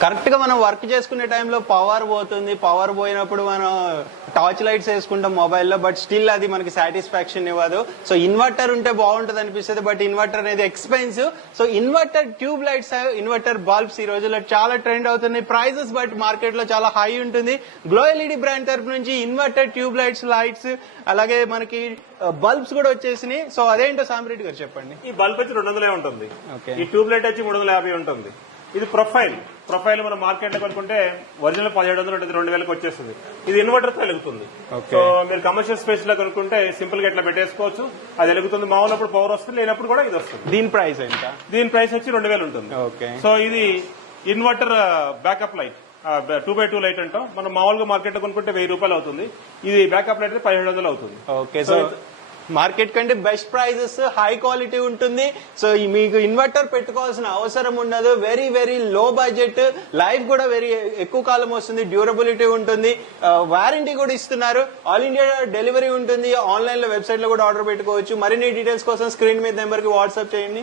Correct గా మనం work చేసుకునే టైంలో పవర్ పోతుంది. పవర్ పోయినప్పుడు మనం టార్చ్ లైట్స్ వేసుకుంటాం మొబైల్లో, బట్ స్టిల్ అది మనకి సాటిస్ఫాక్షన్ ఇవ్వదు. సో ఇన్వర్టర్ ఉంటే బాగుంటుంది అనిపిస్తుంది, బట్ ఇన్వర్టర్ అనేది expensive. So inverter tube lights, inverter bulbs ఈ రోజుల్లో చాలా ట్రెండ్ అవుతున్నాయి. ప్రైజెస్ బట్ మార్కెట్ లో చాలా హై ఉంటుంది. గ్లో ఎల్ఈడి బ్రాండ్ తరపు నుంచి ఇన్వర్టర్ ట్యూబ్ లైట్స్ అలాగే మనకి బల్బ్స్ కూడా వచ్చేసినాయి. సో అదేంటో సాంబ్రెడ్డి గారు చెప్పండి. ఈ బల్బ్ వచ్చి 200 ఉంటుంది, ఈ ట్యూబ్ లైట్ వచ్చి 350 ఉంటుంది. ఇది ప్రొఫైల్ మనం మార్కెట్ లో కొనుక్కుంటే ఒరిజినల్ 1700 ఉంటుంది, 2000కి వచ్చేస్తుంది. ఇది ఇన్వర్టర్ తో వెలుగుతుంది. సో మీరు కమర్షియల్ స్పేస్ లో కొనుక్కుంటే సింపుల్ గా ఇట్లా పెట్టేసుకోవచ్చు, అది వెలుగుతుంది. మామూలప్పుడు పవర్ వస్తుంది, లేనప్పుడు కూడా ఇది వస్తుంది. దీని ప్రైస్ ఎంత? దీని ప్రైస్ వచ్చి 2000 ఉంటుంది. సో ఇది inverter backup light, 2x2 light అంటాం. మనం మామూలుగా మార్కెట్ లో కొనుక్కుంటే 1000 రూపాయలు అవుతుంది. ఇది బ్యాకప్ లైట్ 1700 అవుతుంది. ఓకే, సో మార్కెట్ కంటే బెస్ట్ ప్రైజెస్, హై క్వాలిటీ ఉంటుంది. సో మీకు ఇన్వర్టర్ పెట్టుకోవాల్సిన అవసరం ఉండదు. Very very low budget, life కూడా వెరీ ఎక్కువ కాలం వస్తుంది, డ్యూరబిలిటీ ఉంటుంది, వారంటీ కూడా ఇస్తున్నారు. ఆల్ ఇండియా డెలివరీ ఉంటుంది. ఆన్లైన్ లో వెబ్సైట్ లో కూడా ఆర్డర్ పెట్టుకోవచ్చు. మరిన్ని డీటెయిల్స్ కోసం స్క్రీన్ మీద నెంబర్ కి వాట్సాప్ చేయండి.